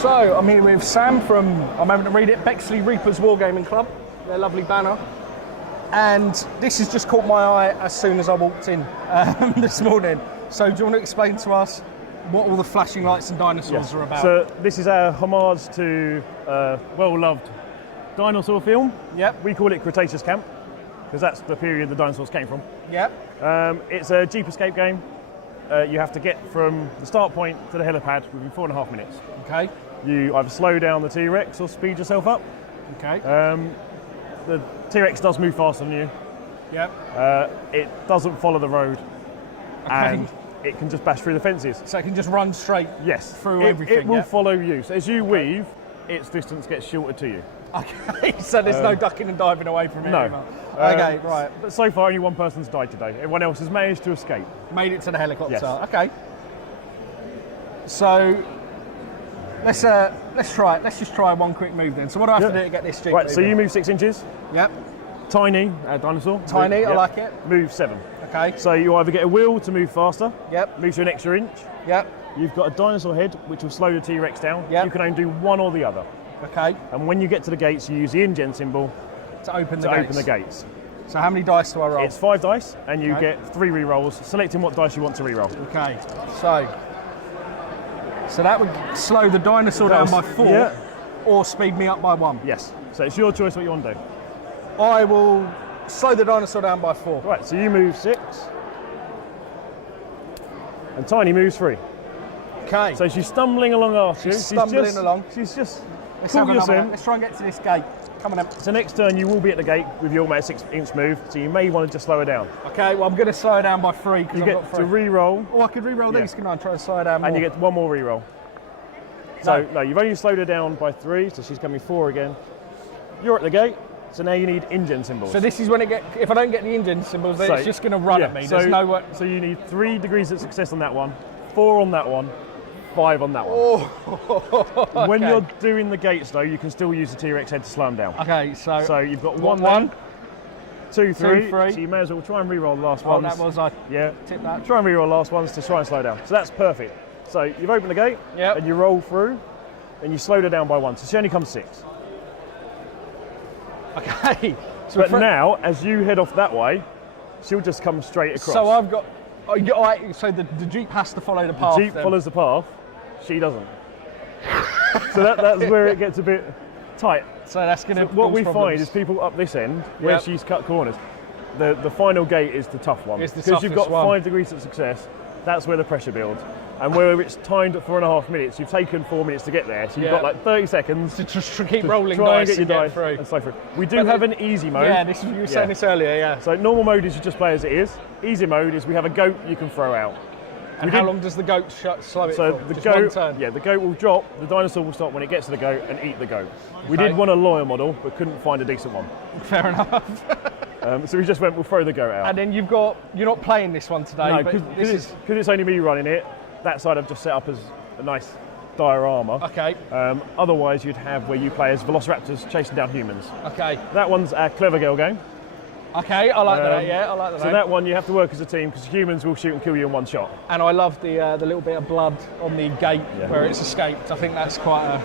So I'm here with Sam from, I'm having to read it, Bexley Reapers Wargaming Club, their lovely banner. And this has just caught my eye as soon as I walked in this morning. So do you want to explain to us what all the flashing lights and dinosaurs are about? So this is our homage to well-loved dinosaur film. Yep. We call it Cretaceous Camp, because that's the period the dinosaurs came from. Yep. It's a Jeep escape game. You have to get from the start point to the helipad within 4.5 minutes. Okay. You either slow down the T-Rex or speed yourself up. Okay. The T-Rex does move faster than you. Yep. It doesn't follow the road, Okay. and it can just bash through the fences. So it can just run straight Yes. through everything. It will yeah? follow you. So as you weave, its distance gets shorter to you. Okay, so there's no ducking and diving away from it No. anymore. Okay, right. But so far, only one person's died today. Everyone else has managed to escape. Made it to the helicopter. Yes. Okay. So let's try it. Let's just try one quick move then. So what do I have to do to get this Jeep Right, so moving? you move 6 inches. Yep. Tiny dinosaur. Tiny, Move, I like it. Move 7. Okay. So you either get a wheel to move faster. Yep. Moves you an extra inch. Yep. You've got a dinosaur head, which will slow the T-Rex down. Yep. You can only do one or the other. Okay. And when you get to the gates, you use the InGen symbol To open to open the gates. So how many dice do I roll? It's 5 dice, and you Okay. get 3 re-rolls, selecting what dice you want to re-roll. Okay. So that would slow the dinosaur down by 4, yeah. or speed me up by 1. Yes. So it's your choice what you want to do. I will slow the dinosaur down by 4. Right, so you move 6. And Tiny moves 3. Okay. So she's stumbling along after you. She's stumbling just, along. She's just let's, caught have your another one. sim. Let's try and get to this gate. Come on then. So next turn you will be at the gate with your automatic 6-inch move, so you may want to just slow her down. Okay, well I'm going to slow her down by 3 because You I've get got 3. to re-roll, Oh, I could re-roll Yeah. these, can I? And try and slow her down more. and you get 1 more re-roll. So no, you've only slowed her down by 3, so she's coming 4 again. You're at the gate, so now you need InGen symbols. So this is when if I don't get the InGen symbols, then So- it's just going to run yeah, at me. So, There's no way. so you need 3 degrees of success on that one, 4 on that one, 5 on that one. Oh, When okay. you're doing the gates though, you can still use the T-Rex head to slow them down. Okay, so. So you've got What, 1, 2, 3. 3. So you may as well try and re-roll the last Oh, ones. that was I Yeah. tipped that. Try and re-roll the last ones to try and slow down. So that's perfect. So you've opened the gate, Yep. and you roll through, and you slowed her down by 1. So she only comes 6. Okay. So But now, as you head off that way, she'll just come straight across. So I've got. So the Jeep has to follow the path. Jeep then. follows the path, she doesn't. So that's where it gets a bit tight. So that's going to. So what we find is people up this end, where Yep. she's cut corners, the final gate is the tough one. It's the because you've got toughest one. 5 degrees of success, that's where the pressure builds. And where it's timed at 4.5 minutes, you've taken 4 minutes to get there, so you've Yeah. got like 30 seconds to just keep to rolling try and dice get your dice through. and slow through. We do But have the- an easy mode. Yeah, you were saying this earlier, yeah. So normal mode is you just play as it is. Easy mode is we have a goat you can throw out. And how long does the goat slow it So for? the Just goat, one turn? yeah, the goat will drop. The dinosaur will stop when it gets to the goat and eat the goat. We Okay. did want a loyal model, but couldn't find a decent one. Fair enough. So we just went, we'll throw the goat out. And then you're not playing this one today, No, but because this is it's only me running it. That side I've just set up as a nice diorama. okay. Otherwise, you'd have where you play as velociraptors chasing down humans. Okay. That one's our clever girl game. Okay, I like that. Yeah, I like that. So that one you have to work as a team because humans will shoot and kill you in one shot. And I love the little bit of blood on the gate Yeah. where it's escaped. I think that's quite a.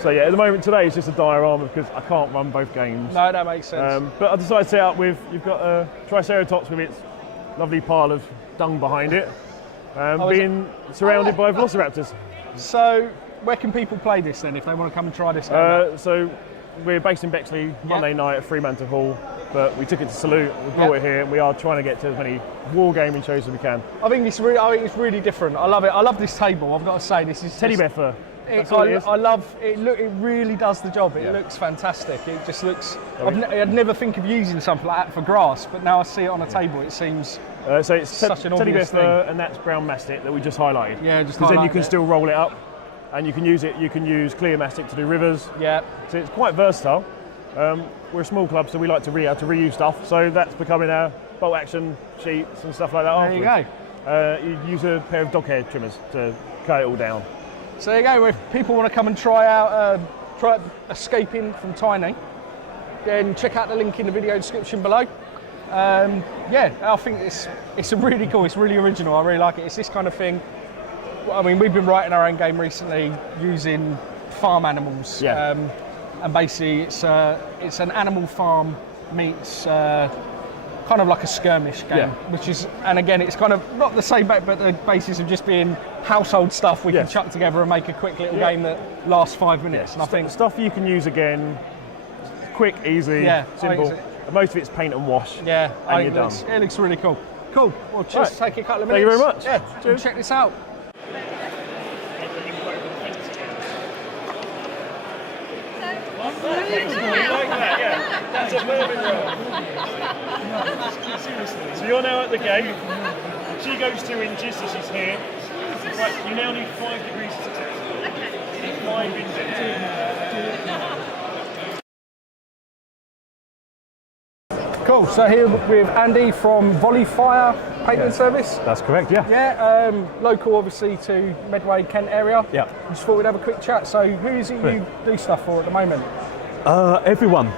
So yeah, at the moment today it's just a diorama because I can't run both games. No, that makes sense. But I decided to set up with, you've got a Triceratops with its lovely pile of dung behind it, being surrounded by velociraptors. So where can people play this then if they want to come and try this out? So we're based in Bexley, Monday night at Fremantle Hall, but we took it to Salute, we brought it here, and we are trying to get to as many wargaming shows as we can. I think it's really different. I love it. I love this table. I've got to say, this is Teddy just- bear fur. That's all it is. I love it. It really does the job. It looks fantastic. It just looks. I'd never think of using something like that for grass, but now I see it on a table. It seems. So it's such an teddy bear obvious fur, and that's brown mastic that we just highlighted. Yeah, just because then you highlighted can it. still roll it up, and you can use it. You can use clear mastic to do rivers. Yeah. So it's quite versatile. We're a small club, so we like to reuse stuff. So that's becoming our bolt action sheets and stuff like that. There you afterwards. You use a pair of dog hair trimmers to cut it all down. So there you go. If people want to come and try escaping from Tiny, then check out the link in the video description below. Yeah, I think it's really cool. It's really original. I really like it. It's this kind of thing. I mean, we've been writing our own game recently using farm animals. Yeah. And basically, it's an animal farm meets kind of like a skirmish game, which is, and again, it's kind of not the same, but the basis of just being household stuff we can chuck together and make a quick little game that lasts 5 minutes. And I think stuff you can use again, quick, easy, simple. Most of it's paint and wash. Yeah, and you're done. It looks really cool. Cool. Well, just take a couple of Thank minutes. you very much. Yeah, Cheers. Check this out. That's a perfect roll. So you're now at the gate. She goes 2 inches, so she's here. Right, you now need 5 degrees of success. You need 5 inches. Cool. So here with Andy from Volley painting service. That's correct, yeah. Yeah, local obviously to Medway, Kent area. Yeah. Just thought we'd have a quick chat. So who is it you do stuff for at the moment? Everyone,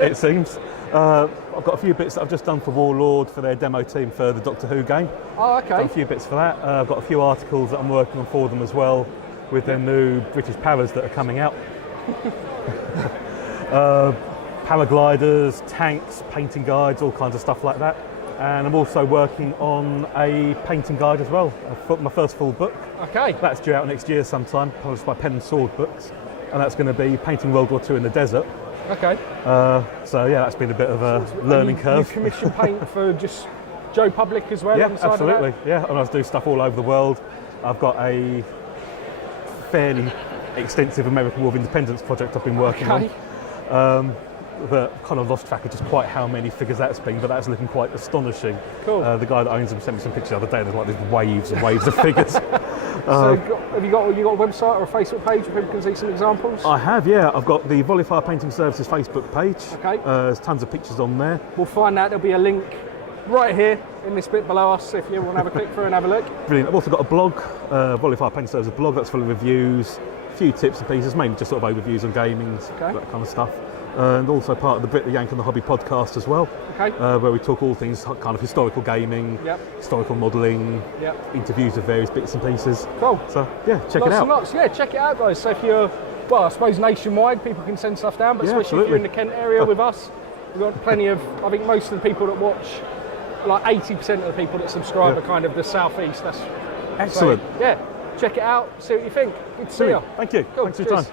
it seems. I've got a few bits that I've just done for Warlord for their demo team for the Doctor Who game. Oh, okay. Done a few bits for that. I've got a few articles that I'm working on for them as well with their new British Paras that are coming out. Paragliders, tanks, painting guides, all kinds of stuff like that. And I'm also working on a painting guide as well. I've got my first full book. Okay. That's due out next year sometime, published by Pen and Sword Books. And that's going to be painting World War II in the desert. Okay. So yeah, that's been a bit of a learning curve. You commission paint for just Joe Public as well? Yeah, on the side absolutely. Of that? Yeah, and I do stuff all over the world. I've got a fairly extensive American War of Independence project I've been working on. But kind of lost track of just quite how many figures that's been, but that's looking quite astonishing. Cool. The guy that owns them sent me some pictures the other day. There's like these waves and waves of figures. So have you got a website or a Facebook page where people can see some examples? I have, yeah. I've got the Volley Painting Services Facebook page. Okay. There's tons of pictures on there. We'll find that. There'll be a link right here in this bit below us if you want to have a click through and have a look. Brilliant. I've also got a blog, Volley Painting Services blog that's full of reviews, a few tips and pieces, mainly just sort of overviews on gaming, that kind of stuff. And also part of the Brit the Yank and the Hobby podcast as well, where we talk all things kind of historical gaming, historical modelling, interviews of various bits and pieces. Cool. So yeah, check it out. Lots. Yeah, check it out, guys. So if you're, well, I suppose nationwide, people can send stuff down, but especially if you're in the Kent area with us, we've got plenty of. I think most of the people that watch, like 80% of the people that subscribe are kind of the southeast. That's excellent. So, yeah, check it out. See what you think. Good to see you. Thank you. Cool. Thanks for your time.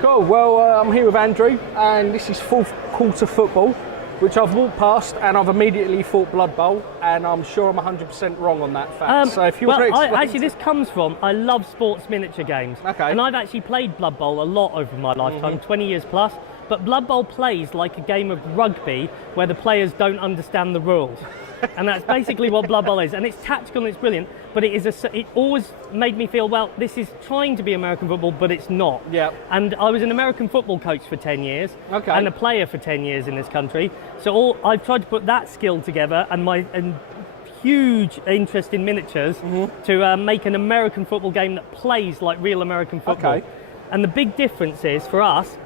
Cool, well I'm here with Andrew and this is fourth quarter football, which I've walked past and I've immediately thought Blood Bowl, and I'm sure I'm 100% wrong on that fact. So if you want to explain... actually this comes from, I love sports miniature games. Okay. And I've actually played Blood Bowl a lot over my lifetime, 20 years plus, but Blood Bowl plays like a game of rugby where the players don't understand the rules. And that's basically what Blood Bowl is, and it's tactical and it's brilliant, but it always made me feel, well, this is trying to be American football, but it's not. Yeah. And I was an American football coach for 10 years, and a player for 10 years in this country, so I've tried to put that skill together and my huge interest in miniatures to make an American football game that plays like real American football. Okay. And the big difference is, for us,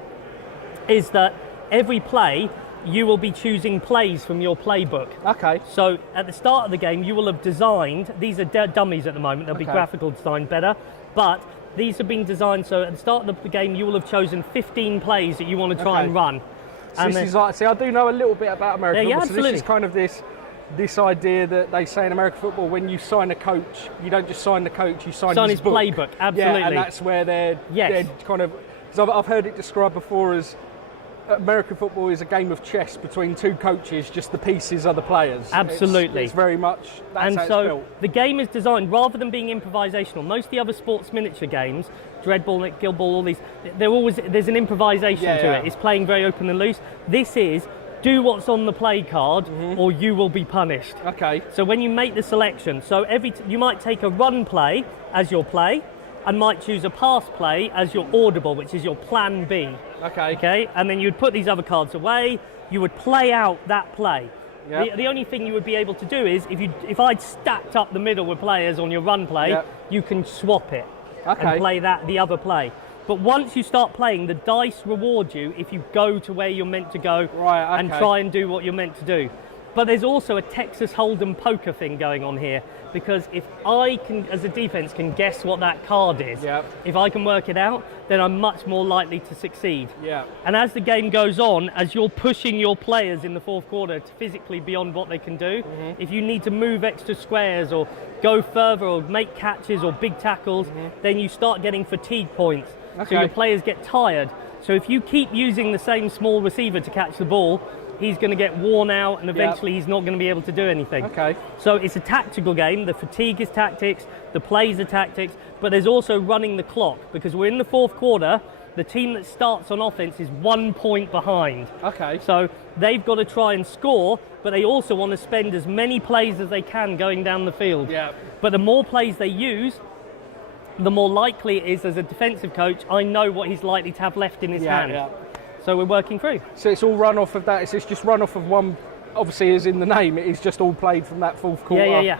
is that every play, you will be choosing plays from your playbook. Okay. So at the start of the game, you will have designed, these are dummies at the moment, they'll be graphical design better, but these have been designed so at the start of the game, you will have chosen 15 plays that you want to try and run. So and this is like, see, I do know a little bit about American football, absolutely. So this is kind of this idea that they say in American football, when you sign a coach, you don't just sign the coach, you sign his book. playbook, absolutely. Yeah, and that's where they're kind of, because I've heard it described before as American football is a game of chess between two coaches, just the pieces are the players. Absolutely. It's very much, that's and how so it's built. the game is designed, rather than being improvisational, most of the other sports miniature games, Dreadball, Guild Ball, all these, there's an improvisation to it. It's playing very open and loose. This is, do what's on the play card or you will be punished. Okay. So when you make the selection, so you might take a run play as your play, and might choose a pass play as your audible, which is your plan B. Okay. Okay, and then you'd put these other cards away, you would play out that play. Yep. The only thing you would be able to do is if I'd stacked up the middle with players on your run play, Yep. you can swap it Okay. and play the other play. But once you start playing, the dice reward you if you go to where you're meant to go Right, and okay. try and do what you're meant to do. But there's also a Texas Hold'em poker thing going on here, because if I can, as a defense, can guess what that card is, Yep. if I can work it out, then I'm much more likely to succeed. Yeah. And as the game goes on, as you're pushing your players in the fourth quarter to physically beyond what they can do, if you need to move extra squares or go further or make catches or big tackles, then you start getting fatigue points. Okay. So your players get tired. So if you keep using the same small receiver to catch the ball, he's going to get worn out and eventually he's not going to be able to do anything. Okay. So it's a tactical game. The fatigue is tactics, the plays are tactics, but there's also running the clock, because we're in the fourth quarter. The team that starts on offense is 1 point behind. Okay. So they've got to try and score, but they also want to spend as many plays as they can going down the field. Yeah. But the more plays they use, the more likely it is, as a defensive coach, I know what he's likely to have left in his hand. Yeah. So we're working through. So it's all run off of that. It's just run off of one. Obviously, as in the name, it is just all played from that fourth quarter. Yeah.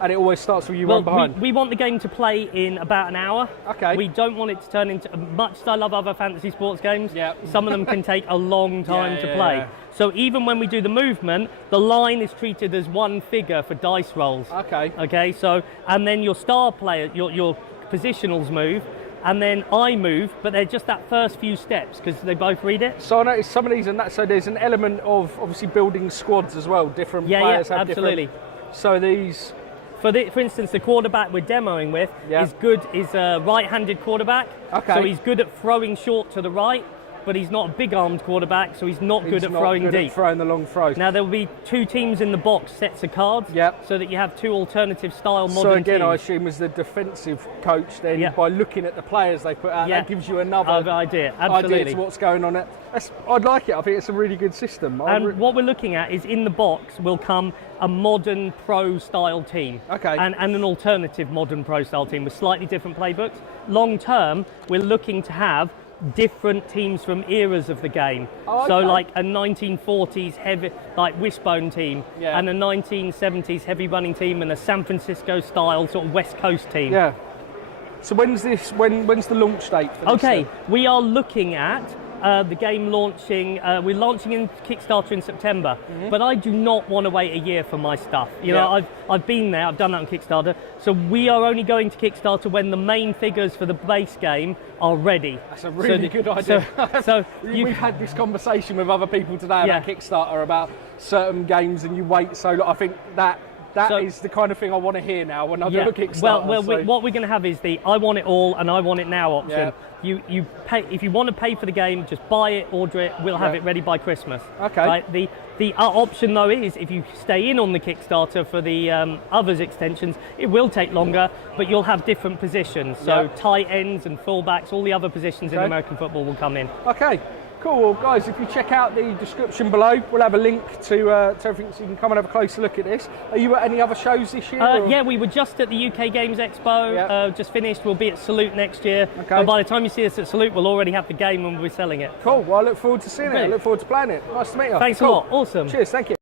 And it always starts with you Well, one behind. we want the game to play in about an hour. Okay. We don't want it to turn into, much as I love other fantasy sports games, Yeah. some of them can take a long time Yeah, to yeah, play. yeah. So even when we do the movement, the line is treated as one figure for dice rolls. Okay. Okay, so, and then your star player, your positionals move, and then I move, but they're just that first few steps because they both read it. So I noticed some of these and that. So there's an element of obviously building squads as well. Different players have absolutely. different. So these. For instance, the quarterback we're demoing with Yeah. is a right-handed quarterback. Okay. So he's good at throwing short to the right, but he's not a big-armed quarterback, so he's not good at throwing good deep. At throwing the long throws. Now there will be two teams in the box, sets of cards, Yep. so that you have two alternative style modern So again, I teams. assume as the defensive coach, then Yeah. by looking at the players they put out, Yeah. that gives you another idea, absolutely. idea to what's going on. I'd like it. I think it's a really good system. And what we're looking at is in the box will come a modern pro style team. Okay. And an alternative modern pro style team with slightly different playbooks. Long term, we're looking to have different teams from eras of the game. Oh, So okay. like a 1940s heavy, like wishbone team, Yeah. and a 1970s heavy running team, and a San Francisco style sort of West Coast team. Yeah. So when's the launch date for this Okay, then? we are looking at the game launching. We're launching in Kickstarter in September, but I do not want to wait a year for my stuff. You know, Yeah. I've been there. I've done that on Kickstarter. So we are only going to Kickstarter when the main figures for the base game are ready. That's a really good idea. So We've had this conversation with other people today Yeah. about Kickstarter, about certain games, and you wait so long. I think that is So- the kind of thing I want to hear now when I do a Kickstarter. Well, so- what we're going to have is the I want it all and I want it now option. Yeah. You pay if you want to pay for the game, just buy it, order it. We'll have Yeah. it ready by Christmas. Okay. Right? The option though is if you stay in on the Kickstarter for the others extensions, it will take longer, but you'll have different positions. So Yeah. tight ends and fullbacks, all the other positions in Okay. American football will come in. Okay, cool. Well, guys, if you check out the description below, we'll have a link to everything so you can come and have a closer look at this. Are you at any other shows this year? or- Yeah, we were just at the UK Games Expo, Yeah. just finished. We'll be at Salute next year. Okay. And by the time you see us at Salute, we'll already have the game and we'll be selling it. Cool. Well, I look forward to seeing it. I Brilliant. look forward to playing it. Nice to meet you. Thanks a Cool. lot. Awesome. Cheers. Thank you.